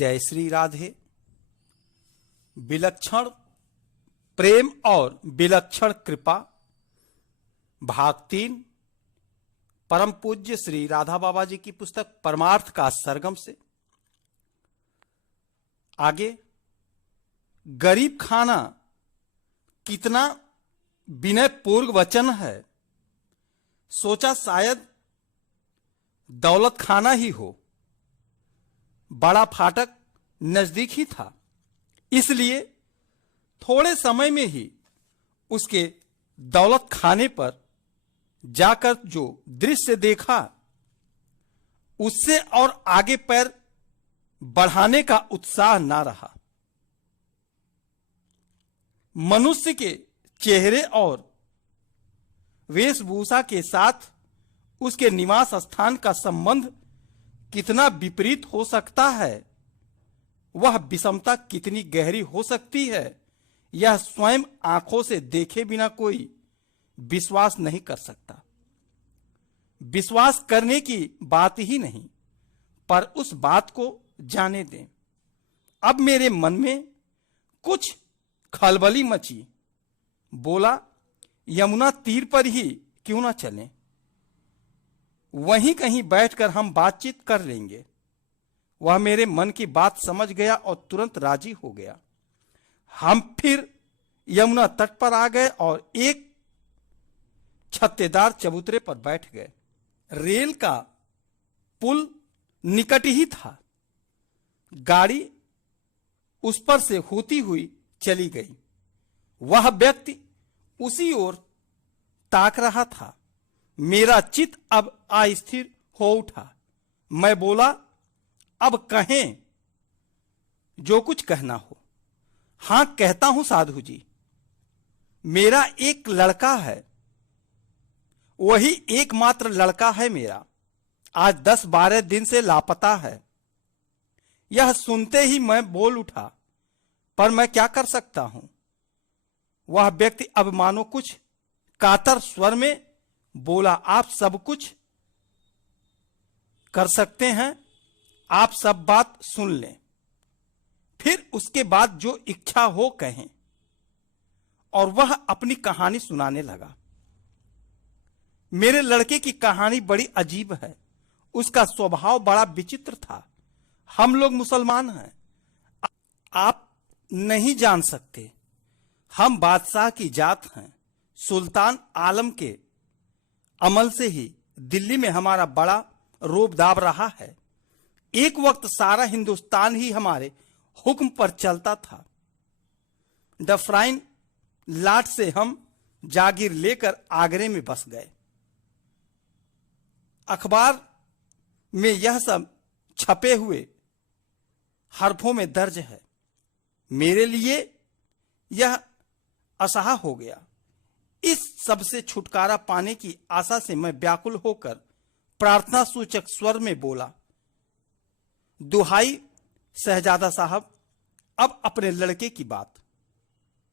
जय श्री राधे। विलक्षण प्रेम और विलक्षण कृपा, भाग 3, परम पूज्य श्री राधा बाबा जी की पुस्तक परमार्थ का सरगम से। आगे, गरीब खाना कितना विनय पूर्ण वचन है। सोचा शायद दौलत खाना ही हो। बड़ा फाटक नजदीक ही था, इसलिए थोड़े समय में ही उसके दौलत खाने पर जाकर जो दृश्य देखा, उससे और आगे पैर बढ़ाने का उत्साह ना रहा। मनुष्य के चेहरे और वेशभूषा के साथ उसके निवास स्थान का संबंध कितना विपरीत हो सकता है, वह विषमता कितनी गहरी हो सकती है, यह स्वयं आंखों से देखे बिना कोई विश्वास नहीं कर सकता। विश्वास करने की बात ही नहीं, पर उस बात को जाने दें। अब मेरे मन में कुछ खलबली मची। बोला, यमुना तीर पर ही क्यों ना चलें? वहीं कहीं बैठकर हम बातचीत कर लेंगे। वह मेरे मन की बात समझ गया और तुरंत राजी हो गया। हम फिर यमुना तट पर आ गए और एक छत्तेदार चबूतरे पर बैठ गए। रेल का पुल निकट ही था। गाड़ी उस पर से होती हुई चली गई। वह व्यक्ति उसी ओर ताक रहा था। मेरा चित्त अब अस्थिर हो उठा। मैं बोला, अब कहें जो कुछ कहना हो। हां, कहता हूं साधु जी। मेरा एक लड़का है, वही एकमात्र लड़का है मेरा। आज 10-12 दिन से लापता है। यह सुनते ही मैं बोल उठा, पर मैं क्या कर सकता हूं? वह व्यक्ति अब मानो कुछ कातर स्वर में बोला, आप सब कुछ कर सकते हैं, आप सब बात सुन लें, फिर उसके बाद जो इच्छा हो कहें। और वह अपनी कहानी सुनाने लगा। मेरे लड़के की कहानी बड़ी अजीब है। उसका स्वभाव बड़ा विचित्र था। हम लोग मुसलमान हैं, आप नहीं जान सकते। हम बादशाह की जात हैं। सुल्तान आलम के अमल से ही दिल्ली में हमारा बड़ा रोब-दाब रहा है। एक वक्त सारा हिंदुस्तान ही हमारे हुक्म पर चलता था। डफराइन लाट से हम जागीर लेकर आगरे में बस गए। अखबार में यह सब छपे हुए हरफों में दर्ज है। मेरे लिए यह असहा हो गया। इस सब से छुटकारा पाने की आशा से मैं व्याकुल होकर प्रार्थना सूचक स्वर में बोला, दुहाई शहजादा साहब, अब अपने लड़के की बात।